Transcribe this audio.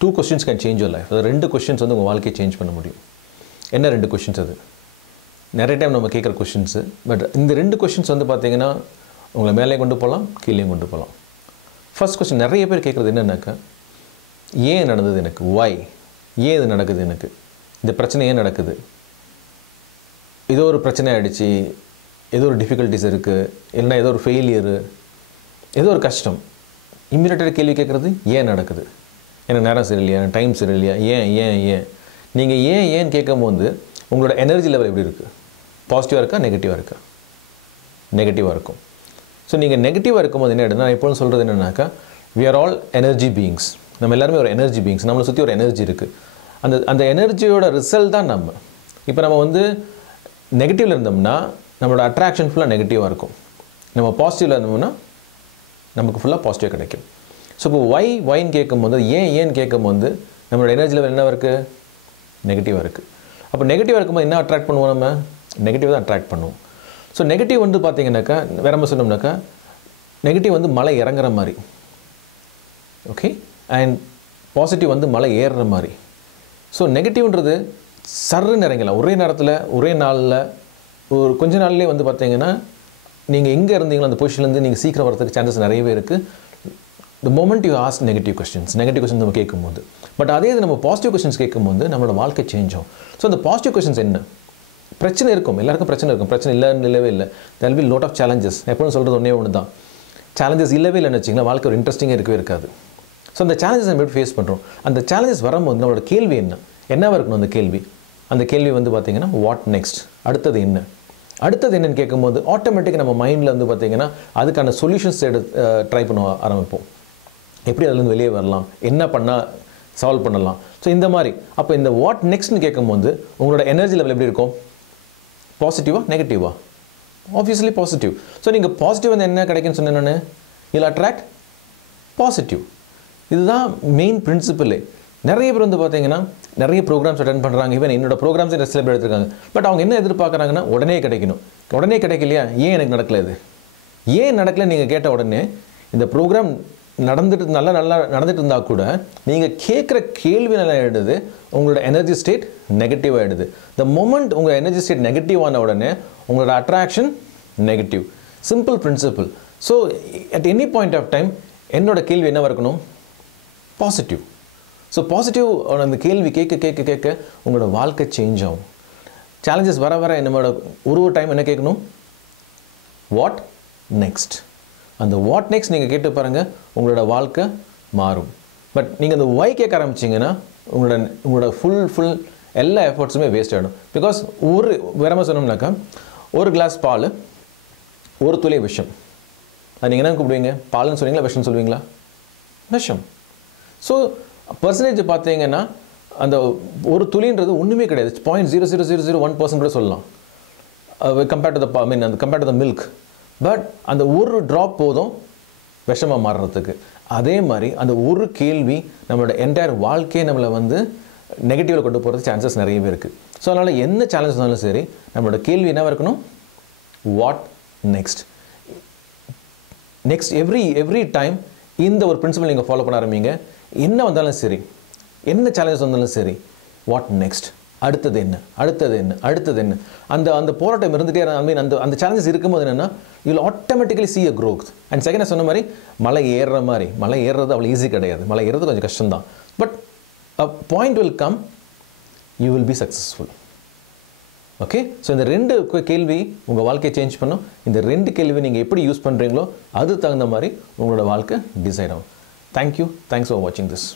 2 questions can change your life. அது 2 questions வந்து உங்கள் வாழ்க்கையை சேஞ்ச் பண்ண முடியும். என்ன 2 questions அது? நிறைய டைம் நம்ம கேட்குற கொஷின்ஸு. பட் இந்த 2 questions வந்து பார்த்தீங்கன்னா உங்களை மேலே கொண்டு போகலாம், கீழேயும் கொண்டு போகலாம். ஃபர்ஸ்ட் கொஸ்டின் நிறைய பேர் கேட்குறது என்னன்னாக்கா, ஏன் நடந்தது எனக்கு? ஒய்? ஏன் இது நடக்குது எனக்கு? இந்த பிரச்சனை ஏன் நடக்குது? ஏதோ ஒரு பிரச்சனை ஆகிடுச்சு, ஏதோ ஒரு டிஃபிகல்ட்டிஸ் இருக்குது, இல்லைன்னா ஏதோ ஒரு ஃபெயிலியரு, ஏதோ ஒரு கஷ்டம். இம்மிடியேட்டாக கேள்வி கேட்குறது ஏன் நடக்குது? எனக்கு நேரம் சரியில்லையா, டைம் சரியில்லையா, ஏன் ஏன் ஏன்? நீங்கள் ஏன் கேட்கும் போது உங்களோட எனர்ஜி லெவல் எப்படி இருக்குது? பாசிட்டிவாக இருக்கா, நெகட்டிவாக இருக்கா? நெகட்டிவாக இருக்கும். ஸோ நீங்கள் நெகட்டிவாக இருக்கும்போது என்ன ஆகிடுது, நான் எப்போதும் சொல்கிறது என்னென்னாக்கா, we are all energy beings. நம்ம எல்லாருமே ஒரு எனர்ஜி பீயிங்ஸ். நம்மளை சுற்றி ஒரு எனர்ஜி இருக்குது. அந்த எனர்ஜியோட ரிசல்ட் தான் நம்ம. இப்போ நம்ம வந்து நெகட்டிவில் இருந்தோம்னா நம்மளோட அட்ராக்ஷன் ஃபுல்லாக நெகட்டிவாக இருக்கும். நம்ம பாசிட்டிவில் இருந்தோம்னா நமக்கு ஃபுல்லாக பாசிட்டிவாக கிடைக்கும். ஸோ இப்போ ஒய்ன்னு கேட்கும்போது, ஏன் கேட்கும்போது நம்மளோட எனர்ஜி லெவல் என்னவாக இருக்குது? நெகட்டிவாக இருக்குது. அப்போ நெகட்டிவாக இருக்கும்போது என்ன அட்ராக்ட் பண்ணுவோம்? நம்ம நெகட்டிவ் தான் அட்ராக்ட் பண்ணுவோம். ஸோ நெகட்டிவ் வந்து பார்த்தீங்கன்னாக்கா, வேற என்ன சொன்னோம்னாக்கா, நெகட்டிவ் வந்து மலை இறங்குற மாதிரி, ஓகே, அண்ட் பாசிட்டிவ் வந்து மலை ஏறுற மாதிரி. ஸோ நெகட்டிவ்ன்றது சர்ன்னு இறங்கலாம். ஒரே நேரத்தில் ஒரே நாளில் ஒரு கொஞ்ச நாள்லேயே வந்து பார்த்தீங்கன்னா நீங்கள் எங்கே இருந்தீங்களோ அந்த பொசிஷன்லேருந்து நீங்கள் சீக்கிரம் வரதுக்கு சான்சஸ் நிறையவே இருக்குது. The moment you ask negative questions நம்ம கேட்கும்போது. பட் அதே இது நம்ம பாசிட்டிவ் கொஸ்டின்ஸ் கேட்கும்போது நம்மளோட வாழ்க்கை சேஞ்ச் ஆகும். ஸோ அந்த பாசிட்டிவ் கொஸ்டின்ஸ் என்ன? பிரச்சனை இருக்கும், எல்லாருக்கும் பிரச்சனை இருக்கும். பிரச்சனை இல்லவே இல்லை. There will be lot of challenges. எப்போதும் சொல்கிறது ஒன்று தான், சேலஞ்சஸ் இல்லவே இல்லைன்னு வச்சிங்களா, வாழ்க்கை ஒரு இன்ட்ரெஸ்டிங்காக இருக்கவே இருக்காது. ஸோ அந்த சேலஞ்சஸ் நம்ம எப்படி ஃபேஸ் பண்ணுறோம்? அந்த சேலஞ்சஸ் வரும்போது நம்மளோட கேள்வி என்னவாக இருக்கணும்? அந்த கேள்வி வந்து பார்த்தீங்கன்னா, வாட் நெக்ஸ்ட்? அடுத்தது என்னன்னு கேட்கும்போது ஆட்டோமேட்டிக்காக நம்ம மைண்டில் வந்து பார்த்தீங்கன்னா அதுக்கான சொல்யூஷன்ஸ் ட்ரை பண்ண ஆரம்பிப்போம். எப்படி அதுலேருந்து வெளியே வரலாம், என்ன பண்ணால் சால்வ் பண்ணலாம். ஸோ இந்த மாதிரி அப்போ இந்த வாட் நெக்ஸ்ட்னு கேட்கும்போது உங்களோட எனர்ஜி லெவல் எப்படி இருக்கும்? பாசிட்டிவா, நெகட்டிவா? Obviously positive. ஸோ நீங்கள் பாசிட்டிவ் வந்து என்ன கிடைக்குன்னு சொன்னேன் நான், இல் அட்ராக்ட் பாசிட்டிவ். இதுதான் மெயின் பிரின்சிபலே. நிறைய பேர் வந்து பார்த்தீங்கன்னா நிறைய ப்ரோக்ராம்ஸ் அட்டென்ட் பண்ணுறாங்க. ஈவன் என்னோட ப்ரோக்ராம்ஸே சில பேர் எடுத்துருக்காங்க. பட் அவங்க என்ன எதிர்பார்க்குறாங்கன்னா, உடனே கிடைக்கணும். உடனே கிடைக்கலையா, ஏன் எனக்கு நடக்கல? இது ஏன் நடக்கல நீங்கள் கேட்ட உடனே இந்த ப்ரோக்ராம் நல்லா நடந்துட்டு இருந்தால் கூட நீங்கள் கேட்குற கேள்வி நல்லா ஆகிடுது, உங்களோட எனர்ஜி ஸ்டேட் நெகட்டிவ் ஆகிடுது. த மொமெண்ட் உங்கள் எனர்ஜி ஸ்டேட் நெகட்டிவ் ஆன உடனே உங்களோட attraction negative. Simple principle. So at any point of time என்னோட கேள்வி என்னவாக இருக்கணும்? பாசிட்டிவ். ஸோ பாசிட்டிவ் அந்த கேள்வி கேட்க உங்களோட வாழ்க்கை சேஞ்ச் ஆகும். சேலஞ்சஸ் வர என்னோட ஒரு டைம் என்ன கேட்கணும்? What next? அந்த வாட் நெக்ஸ்ட் நீங்கள் கேட்டு பாருங்கள், உங்களோட வாழ்க்கை மாறும். பட் நீங்கள் அந்த ஒய் கேட்க ஆரம்பிச்சிங்கன்னா உங்களோட ஃபுல் எல்லா எஃபர்ட்ஸுமே வேஸ்ட் ஆகிடும். பிகாஸ் வேற மாதிரி சொன்னோம்னாக்கா, ஒரு கிளாஸ் பால், ஒரு துளி விஷம். அது நீங்கள் என்ன கூப்பிடுவீங்க? பால்னு சொல்லுவீங்களா, விஷம்னு சொல்லுவீங்களா? விஷம். ஸோ பர்சன்டேஜ் பார்த்தீங்கன்னா அந்த ஒரு துளின்றது ஒன்றுமே கிடையாது. 0.00001% கூட சொல்லலாம் compared to the milk. But அந்த ஒரு ட்ராப் போதும் விஷமாக மாறுறதுக்கு. அதே மாதிரி அந்த ஒரு கேள்வி நம்மளோட என்டையர் வாழ்க்கையை நம்மளை வந்து நெகட்டிவில் கொண்டு போகிறது சான்சஸ் நிறையவே இருக்குது. ஸோ அதனால் என்ன சேலஞ்ச் இருந்தாலும் சரி, நம்மளோட கேள்வி என்னவாக இருக்கணும்? What next? எவ்ரி டைம் இந்த ஒரு பிரின்சிபல் நீங்கள் ஃபாலோ பண்ண ஆரம்பிங்க. என்ன வந்தாலும் சரி, என்ன சேலஞ்சஸ் வந்தாலும் சரி, வாட் நெக்ஸ்ட்? அடுத்தது என்ன? அந்த போராட்டம் இருந்துகிட்டே அந்த சேலஞ்சஸ் இருக்கும்போது என்னென்னா, you will automatically see a growth. And second சொன்ன மாதிரி மலை ஏறுறது அவ்வளோ ஈஸி கிடையாது. மலை ஏறுறது கொஞ்சம் கஷ்டம்தான். But a point will come, you will be successful. Okay. So இந்த 2 கேள்வி உங்கள் வாழ்க்கையை சேஞ்ச் பண்ணும். இந்த 2 கேள்வி நீங்கள் எப்படி யூஸ் பண்ணுறீங்களோ அது தகுந்த மாதிரி உங்களோட வாழ்க்கை டிசைட் ஆகும். தேங்க்யூ. தேங்க்ஸ் ஃபார் வாட்சிங் திஸ்.